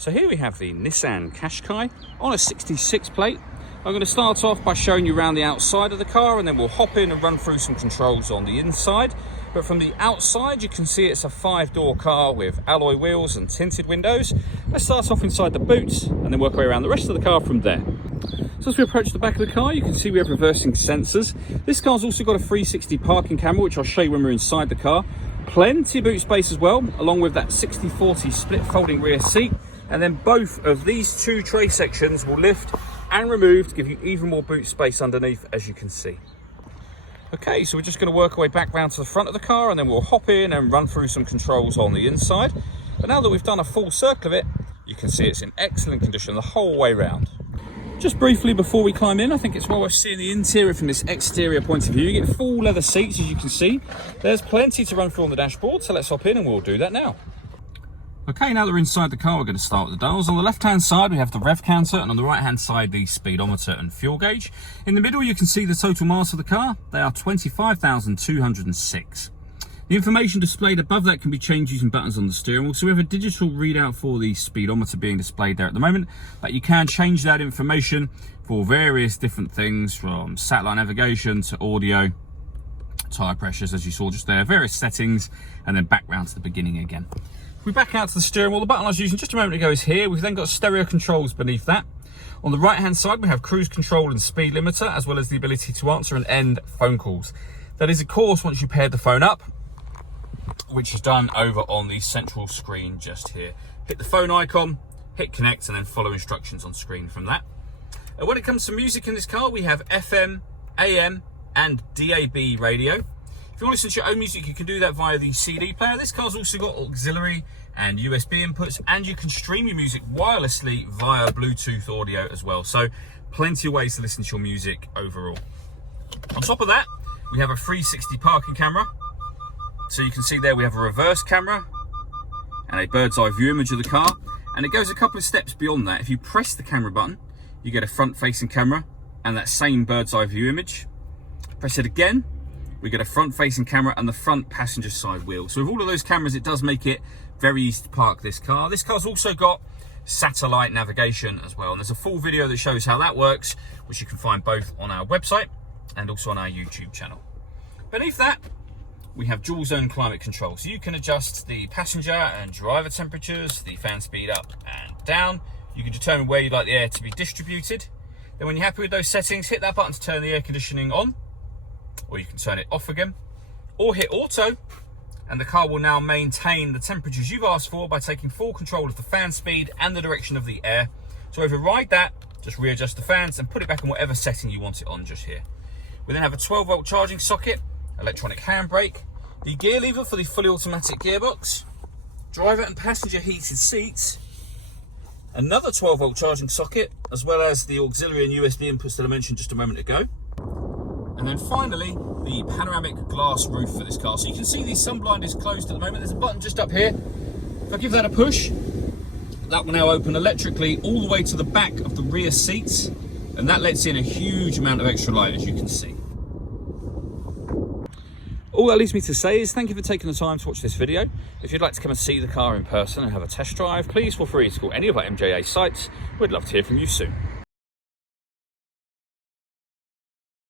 So here we have the Nissan Qashqai on a 66 plate. I'm going to start off by showing you around the outside of the car, and then we'll hop in and run through some controls on the inside. But from the outside, you can see it's a 5-door car with alloy wheels and tinted windows. Let's start off inside the boot and then work our way around the rest of the car from there. So as we approach the back of the car, you can see we have reversing sensors. This car's also got a 360 parking camera, which I'll show you when we're inside the car. Plenty of boot space as well, along with that 60/40 split folding rear seat. And then both of these two tray sections will lift and remove to give you even more boot space underneath, as you can see. Okay, so we're just going to work our way back round to the front of the car, and then we'll hop in and run through some controls on the inside. But now that we've done a full circle of it, you can see it's in excellent condition the whole way round. Just briefly before we climb in, I think it's well worth seeing the interior from this exterior point of view. You get full leather seats, as you can see. There's plenty to run through on the dashboard, so let's hop in and we'll do that now. Okay, now that we're inside the car, we're going to start with the dials. On the left-hand side, we have the rev counter, and on the right-hand side, the speedometer and fuel gauge. In the middle, you can see the total miles of the car. They are 25,206. The information displayed above that can be changed using buttons on the steering wheel. So we have a digital readout for the speedometer being displayed there at the moment, but you can change that information for various different things, from satellite navigation to audio, tyre pressures, as you saw just there, various settings, and then back round to the beginning again. If we back out to the steering wheel, the button I was using just a moment ago is here. We've then got stereo controls beneath that. On the right hand side, we have cruise control and speed limiter, as well as the ability to answer and end phone calls. That is, of course, once you paired the phone up, which is done over on the central screen just here. Hit the phone icon, hit connect, and then follow instructions on screen from that. When it comes to music in this car, we have FM, AM, and DAB radio. If you want to listen to your own music, you can do that via the CD player. This car's also got auxiliary and USB inputs, and you can stream your music wirelessly via Bluetooth audio as well. So plenty of ways to listen to your music overall. On top of that, we have a 360 parking camera. So you can see there we have a reverse camera and a bird's eye view image of the car. And it goes a couple of steps beyond that. If you press the camera button, you get a front facing camera and that same bird's eye view image. Press it again, we get a front facing camera and the front passenger side wheel. So with all of those cameras, it does make it very easy to park this car. This car's also got satellite navigation as well. And there's a full video that shows how that works, which you can find both on our website and also on our YouTube channel. Beneath that, we have dual zone climate control. So you can adjust the passenger and driver temperatures, the fan speed up and down. You can determine where you'd like the air to be distributed. Then when you're happy with those settings, hit that button to turn the air conditioning on, or you can turn it off again, or hit auto, and the car will now maintain the temperatures you've asked for by taking full control of the fan speed and the direction of the air. So override that, just readjust the fans and put it back on whatever setting you want it on just here. We then have a 12-volt charging socket, electronic handbrake, the gear lever for the fully automatic gearbox, driver and passenger heated seats, another 12-volt charging socket, as well as the auxiliary and USB inputs that I mentioned just a moment ago. And then finally, the panoramic glass roof for this car. So you can see the sunblind is closed at the moment. There's a button just up here. If I give that a push, that will now open electrically all the way to the back of the rear seats. And that lets in a huge amount of extra light, as you can see. All that leaves me to say is thank you for taking the time to watch this video. If you'd like to come and see the car in person and have a test drive, please feel free to call any of our MJA sites. We'd love to hear from you soon.